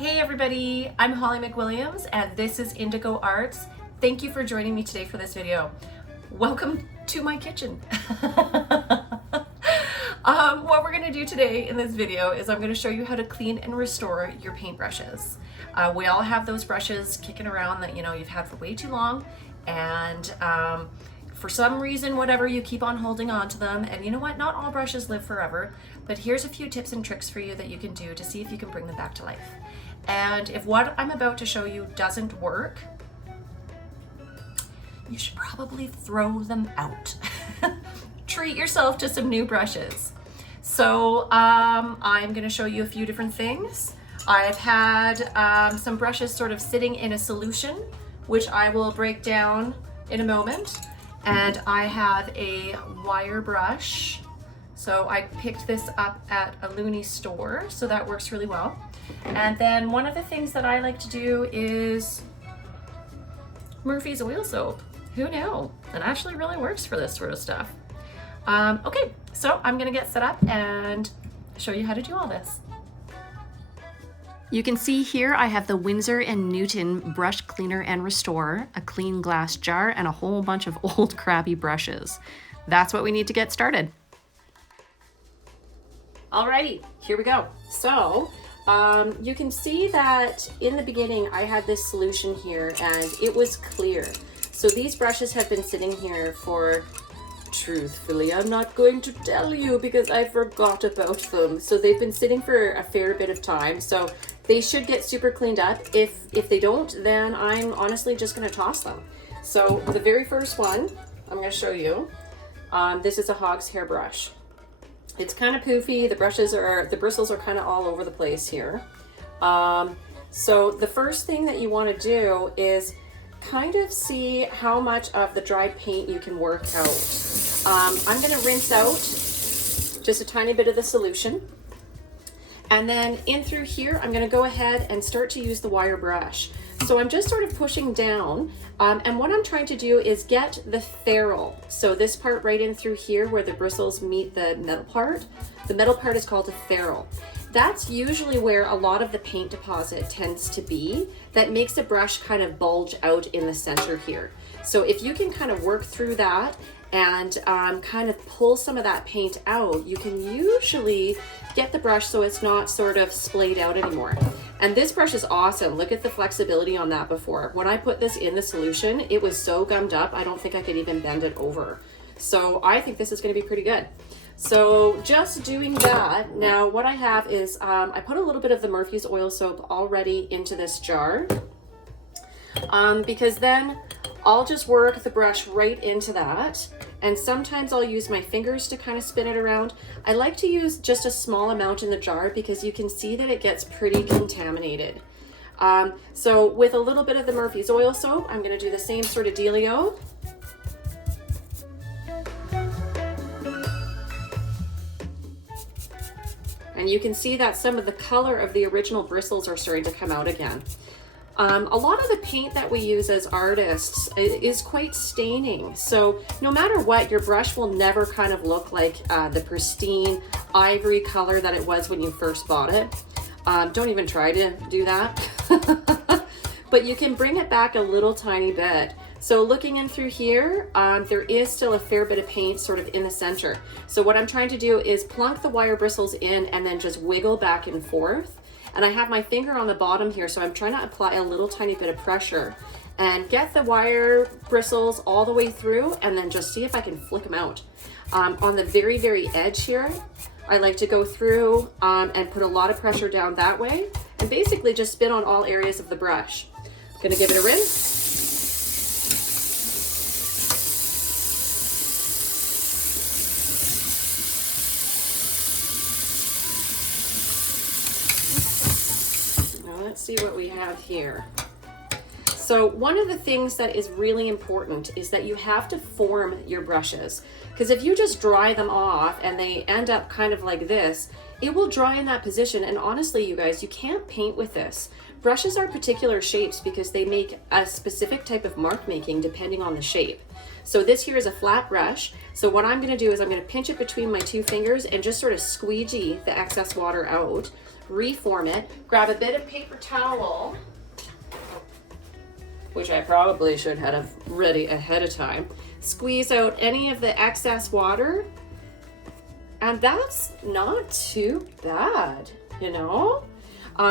Hey everybody, I'm Holly McWilliams and this is Indigo Arts. Thank you for joining me today for this video. Welcome to my kitchen. What we're gonna do today in this video is I'm gonna show you how to clean and restore your paintbrushes. We all have those brushes kicking around that you've had for way too long, and for some reason, whatever, you keep on holding on to them. And you know what? Not all brushes live forever, but here's a few tips and tricks for you that you can do to see if you can bring them back to life. And if what I'm about to show you doesn't work, you should probably throw them out. Treat yourself to some new brushes. So I'm gonna show you a few different things. I've had some brushes sort of sitting in a solution, which I will break down in a moment. And I have a wire brush. So I picked this up at a loony store, so that works really well. And then one of the things that I like to do is Murphy's oil soap. Who knew? It actually really works for this sort of stuff. Okay, so I'm gonna get set up and show you how to do all this. You can see here I have the Windsor & Newton brush cleaner and restorer, a clean glass jar, and a whole bunch of old crappy brushes. That's what we need to get started. Alrighty, here we go. So you can see that in the beginning I had this solution here and it was clear. So these brushes have been sitting here for, truthfully, I'm not going to tell you because I forgot about them. So they've been sitting for a fair bit of time. So they should get super cleaned up. If they don't, then I'm honestly just gonna toss them. So the very first one I'm gonna show you, this is a Hogs hairbrush. It's kind of poofy. The bristles are kind of all over the place here. So the first thing that you want to do is kind of see how much of the dried paint you can work out. I'm going to rinse out just a tiny bit of the solution. And then in through here, I'm going to go ahead and start to use the wire brush. So I'm just sort of pushing down, and what I'm trying to do is get the ferrule. So this part right in through here where the bristles meet the metal part is called a ferrule. That's usually where a lot of the paint deposit tends to be. That makes a brush kind of bulge out in the center here. So if you can kind of work through that and kind of pull some of that paint out, you can usually get the brush so it's not sort of splayed out anymore. And this brush is awesome. Look at the flexibility on that before. When I put this in the solution, it was so gummed up, I don't think I could even bend it over. So I think this is gonna be pretty good. So just doing that, now what I have is, I put a little bit of the Murphy's oil soap already into this jar, because then I'll just work the brush right into that. And sometimes I'll use my fingers to kind of spin it around. I like to use just a small amount in the jar because you can see that it gets pretty contaminated. So with a little bit of the Murphy's oil soap, I'm gonna do the same sort of dealio. And you can see that some of the color of the original bristles are starting to come out again. A lot of the paint that we use as artists is quite staining. So no matter what, your brush will never kind of look like the pristine ivory color that it was when you first bought it. Don't even try to do that. But you can bring it back a little tiny bit. So looking in through here, there is still a fair bit of paint sort of in the center. So what I'm trying to do is plunk the wire bristles in and then just wiggle back and forth. And I have my finger on the bottom here, so I'm trying to apply a little tiny bit of pressure and get the wire bristles all the way through and then just see if I can flick them out. On the very, very edge here, I like to go through and put a lot of pressure down that way and basically just spin on all areas of the brush. I'm gonna give it a rinse. Let's see what we have here. So one of the things that is really important is that you have to form your brushes, because if you just dry them off and they end up kind of like this, it will dry in that position. And honestly, you guys, you can't paint with this. Brushes are particular shapes because they make a specific type of mark making depending on the shape. So this here is a flat brush. So what I'm gonna do is I'm gonna pinch it between my two fingers and just sort of squeegee the excess water out reform it. Grab a bit of paper towel, which I probably should have ready ahead of time. Squeeze out any of the excess water, and that's not too bad, you know?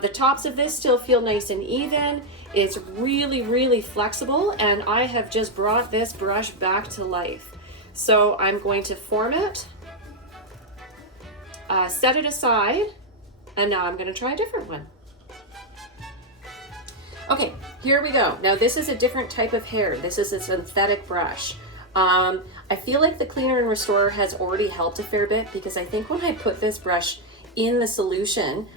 The tops of this still feel nice and even. It's really, really flexible, and I have just brought this brush back to life. So I'm going to form it, set it aside, and now I'm gonna try a different one. Okay, here we go. Now this is a different type of hair. This is a synthetic brush. I feel like the Cleaner and Restorer has already helped a fair bit, because I think when I put this brush in the solution,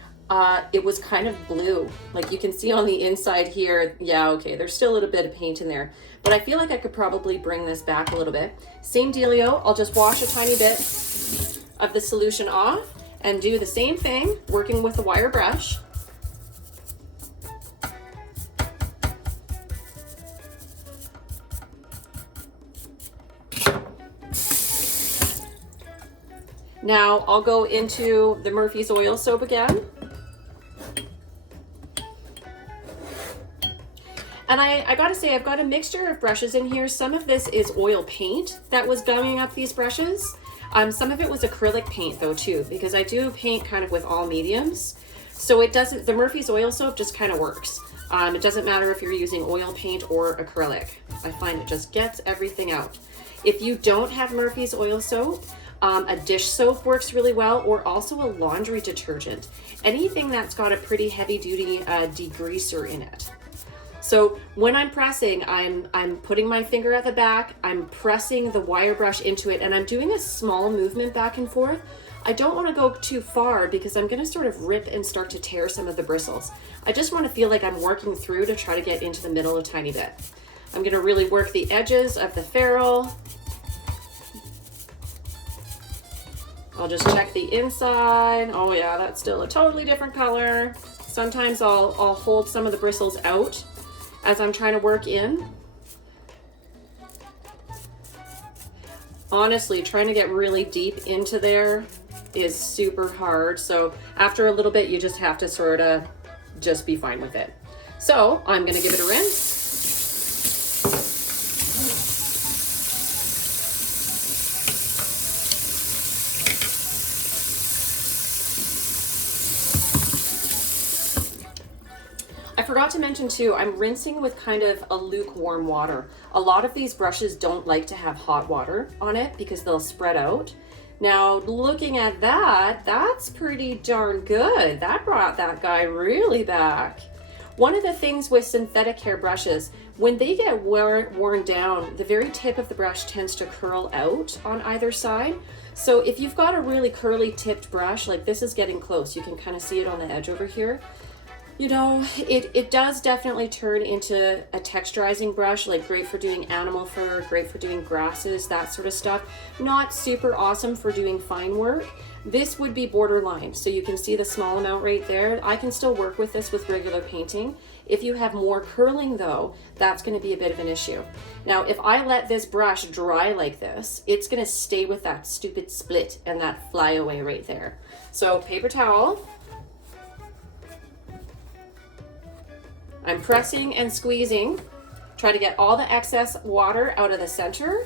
it was kind of blue. Like you can see on the inside here, yeah, okay, there's still a little bit of paint in there, but I feel like I could probably bring this back a little bit. Same dealio, I'll just wash a tiny bit of the solution off and do the same thing, working with the wire brush. Now I'll go into the Murphy's Oil Soap again. And I gotta say, I've got a mixture of brushes in here. Some of this is oil paint that was gumming up these brushes. Some of it was acrylic paint though too, because I do paint kind of with all mediums. So it doesn't, the Murphy's Oil Soap just kind of works. It doesn't matter if you're using oil paint or acrylic. I find it just gets everything out. If you don't have Murphy's Oil Soap, a dish soap works really well, or also a laundry detergent. Anything that's got a pretty heavy duty degreaser in it. So when I'm pressing, I'm putting my finger at the back, I'm pressing the wire brush into it, and I'm doing a small movement back and forth. I don't want to go too far because I'm going to sort of rip and start to tear some of the bristles. I just want to feel like I'm working through to try to get into the middle a tiny bit. I'm going to really work the edges of the ferrule. I'll just check the inside. Oh yeah, that's still a totally different color. Sometimes I'll hold some of the bristles out as I'm trying to work in. Honestly, trying to get really deep into there is super hard. So after a little bit, you just have to sort of just be fine with it. So I'm gonna give it a rinse. I forgot to mention too, I'm rinsing with kind of a lukewarm water. A lot of these brushes don't like to have hot water on it because they'll spread out. Now, looking at that, that's pretty darn good. That brought that guy really back. One of the things with synthetic hair brushes, when they get worn down, the very tip of the brush tends to curl out on either side. So if you've got a really curly tipped brush, like this is getting close, you can kind of see it on the edge over here. You know, it does definitely turn into a texturizing brush, like great for doing animal fur, great for doing grasses, that sort of stuff. Not super awesome for doing fine work. This would be borderline, so you can see the small amount right there. I can still work with this with regular painting. If you have more curling though, that's gonna be a bit of an issue. Now, if I let this brush dry like this, it's gonna stay with that stupid split and that flyaway right there. So paper towel. I'm pressing and squeezing, try to get all the excess water out of the center.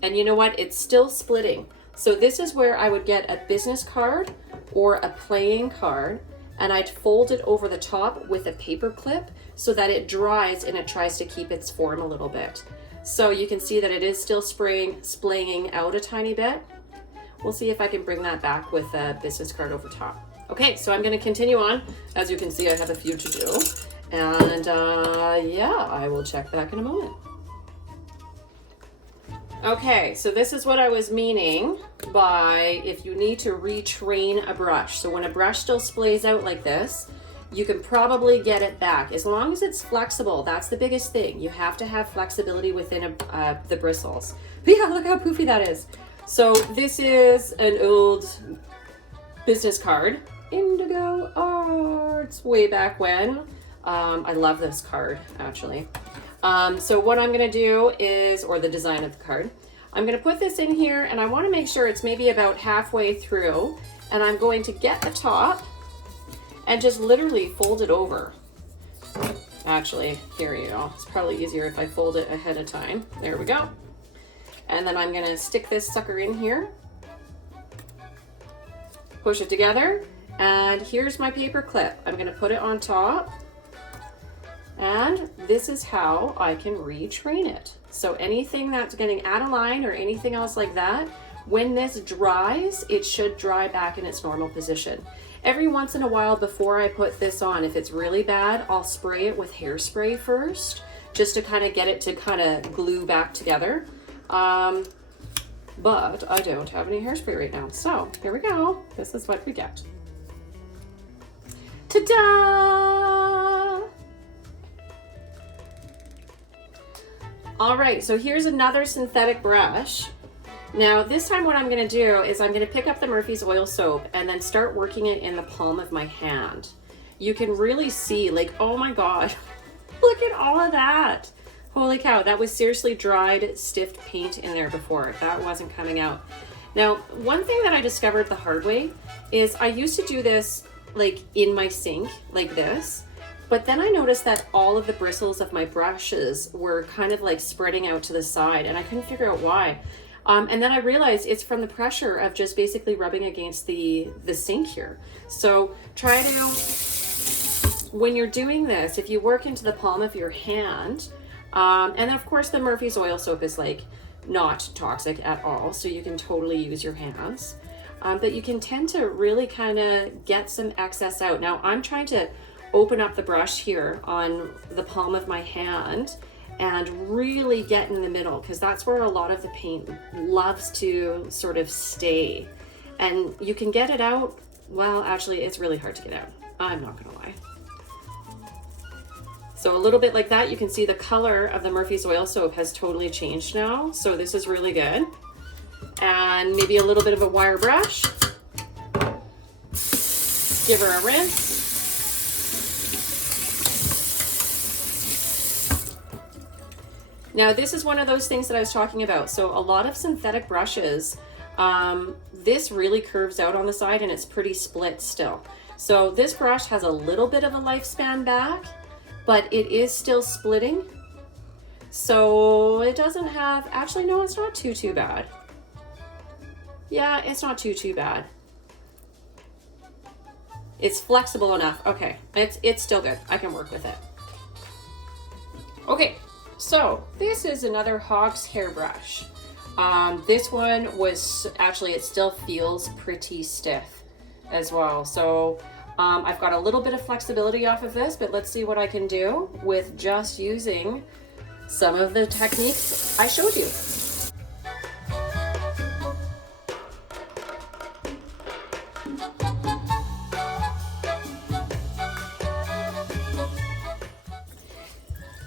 And you know what? It's still splitting. So this is where I would get a business card or a playing card, and I'd fold it over the top with a paper clip so that it dries and it tries to keep its form a little bit. So you can see that it is still splaying out a tiny bit. We'll see if I can bring that back with a business card over top. Okay, so I'm gonna continue on. As you can see, I have a few to do. And yeah, I will check back in a moment. Okay, so this is what I was meaning by if you need to retrain a brush. So when a brush still splays out like this, you can probably get it back. As long as it's flexible, that's the biggest thing. You have to have flexibility within the bristles. But yeah, look how poofy that is. So this is an old business card. Indigo Arts, way back when. I love this card, actually. So what I'm gonna do is, or the design of the card, I'm gonna put this in here and I wanna make sure it's maybe about halfway through. And I'm going to get the top and just literally fold it over. Actually, here you go. It's probably easier if I fold it ahead of time. There we go. And then I'm gonna stick this sucker in here, push it together, and here's my paper clip. I'm gonna put it on top, and this is how I can retrain it. So anything that's getting out of line or anything else like that, when this dries, it should dry back in its normal position. Every once in a while before I put this on, if it's really bad, I'll spray it with hairspray first, just to kind of get it to kind of glue back together. But I don't have any hairspray right now. So here we go. This is what we get. Ta-da! All right, so here's another synthetic brush. Now this time what I'm gonna do is I'm gonna pick up the Murphy's Oil Soap and then start working it in the palm of my hand. You can really see, like, oh my God, look at all of that. Holy cow, that was seriously dried, stiff paint in there before. That wasn't coming out. Now, one thing that I discovered the hard way is I used to do this like in my sink, like this, but then I noticed that all of the bristles of my brushes were kind of like spreading out to the side, and I couldn't figure out why. And then I realized it's from the pressure of just basically rubbing against the sink here. So try to, when you're doing this, if you work into the palm of your hand, and of course the Murphy's Oil Soap is like not toxic at all, so you can totally use your hands. But you can tend to really kind of get some excess out. Now I'm trying to open up the brush here on the palm of my hand and really get in the middle, because that's where a lot of the paint loves to sort of stay. And you can get it out, well, actually it's really hard to get out. I'm not gonna lie. So a little bit like that, you can see the color of the Murphy's Oil Soap has totally changed now. So this is really good. And maybe a little bit of a wire brush. Give her a rinse. Now this is one of those things that I was talking about. So a lot of synthetic brushes, this really curves out on the side and it's pretty split still. So this brush has a little bit of a lifespan back, but it is still splitting. So it doesn't have, actually no, it's not too bad. Yeah, it's not too bad. It's flexible enough. Okay, it's still good. I can work with it. Okay. So this is another Hogs hairbrush. This one was actually, it still feels pretty stiff as well. So I've got a little bit of flexibility off of this, but let's see what I can do with just using some of the techniques I showed you.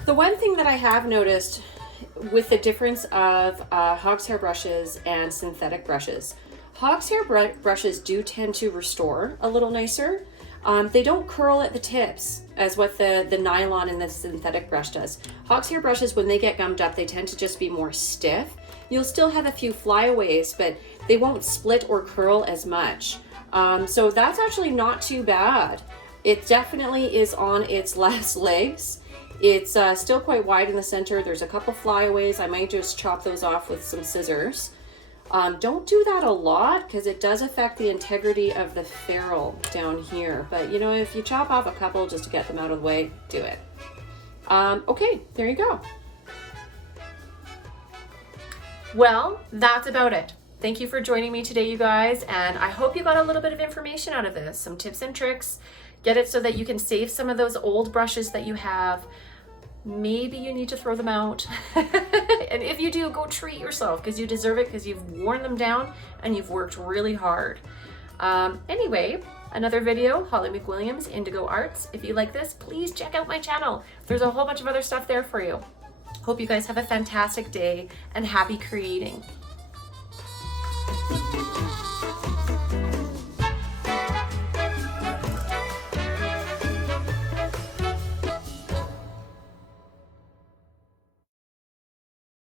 The one thing that I have noticed with the difference of Hogs hair brushes and synthetic brushes, Hogs hair brushes do tend to restore a little nicer. They don't curl at the tips as what the nylon and the synthetic brush does. Hogs hair brushes, when they get gummed up, they tend to just be more stiff. You'll still have a few flyaways, but they won't split or curl as much. So that's actually not too bad. It definitely is on its last legs. It's still quite wide in the center. There's a couple flyaways. I might just chop those off with some scissors. Don't do that a lot because it does affect the integrity of the ferrule down here. But you know, if you chop off a couple just to get them out of the way, do it. Okay, there you go. Well, that's about it. Thank you for joining me today, you guys, and I hope you got a little bit of information out of this, some tips and tricks. Get it so that you can save some of those old brushes that you have. Maybe you need to throw them out. And if you do, go treat yourself because you deserve it, because you've worn them down and you've worked really hard. Anyway, another video, Holly McWilliams, Indigo Arts. If you like this, please check out my channel. There's a whole bunch of other stuff there for you. Hope you guys have a fantastic day and happy creating.